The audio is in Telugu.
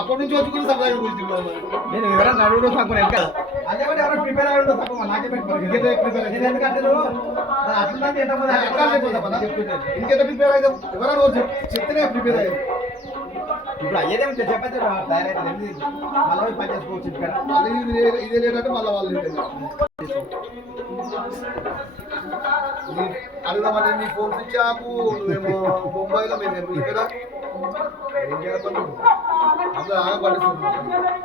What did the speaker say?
అప్పటి నుంచి వచ్చుకుని సప్లై నేను ఎవరైనా అడుగుడు తక్కువ అదే కూడా ఎవరైనా ప్రిపేర్ అయ్యి తక్కువ నాకే ప్రిపేర్ ఎందుకంటే ఇంకెంత ప్రిపేర్ అవుతాం ఎవరైనా చెప్తేనే ప్రిపేర్ అయ్యారు ఇప్పుడు అయ్యేదేమో చెప్పైతే తయారైతే మళ్ళీ పని చేసుకోవచ్చు ఇక్కడ ఇదే లేదంటే మళ్ళీ వాళ్ళు అడుగుదామంటే నీ ఫోన్ స్విచ్ ఆపు మేము ముంబైలో మేము ఇక్కడ ఏం చేస్తాము అందరూ ఆగ పడిస్తున్నాం